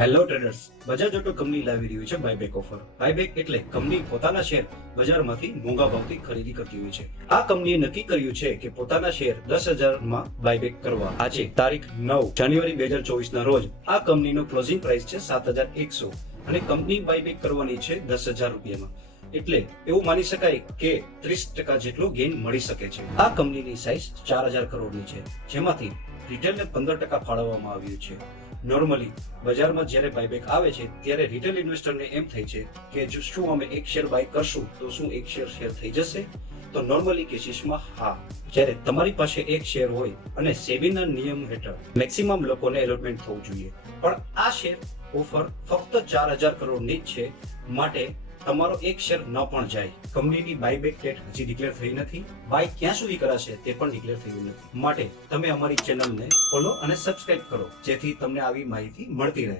Hello traders, Bajaj auto company લાવી રહ્યું છે બાયબેક ઓફર. બાયબેક એટલે કંપની પોતાના શેર બજારમાંથી મોંઘા ભાવથી ખરીદી કરતી હોય છે. આ કંપનીએ નક્કી કર્યું છે કે પોતાના શેર 10,000 માં બાયબેક કરવા. આજે તારીખ 9 જાન્યુઆરી 2024 ના રોજ આ કંપનીનો ક્લોઝિંગ પ્રાઇસ છે 7,100 અને કંપની બાયબેક કરવાની છે 10,000 રૂપિયામાં. એટલે એવું માની શકાય કે 30% જેટલો ગેઇન મળી શકે છે. આ કંપનીની સાઇઝ 4,000 કરોડની છે, જેમાંથી રિટેલને 15% ફાળવવામાં આવ્યું છે. નોર્મલી બજારમાં જ્યારે બાયબેક આવે છે ત્યારે રિટેલ ઇન્વેસ્ટરને એમ થાય છે કે જો શું અમે એક શેર બાય કરશું તો શું એક શેર થઈ જશે? તો નોર્મલી કેસીસમાં હા. જ્યારે તમારી પાસે એક શેર હોય અને સેબીના નિયમ હેઠળ મેક્સિમમ લોકોને એલોટમેન્ટ થવું જોઈએ, પણ આ શેર ઓફર ફક્ત 4,000 કરોડની જ છે, માટે તમારો એક શેર ન પણ જાય. કંપનીની બાયબેક ડેટ હજી ડિક્લેર થઈ નથી. બાય ક્યાં સુધી કરાશે તે પણ ડિક્લેર થયું નથી. માટે તમે અમારી ચેનલને ફોલો અને સબસ્ક્રાઇબ કરો, જેથી તમને આવી માહિતી મળતી રહે.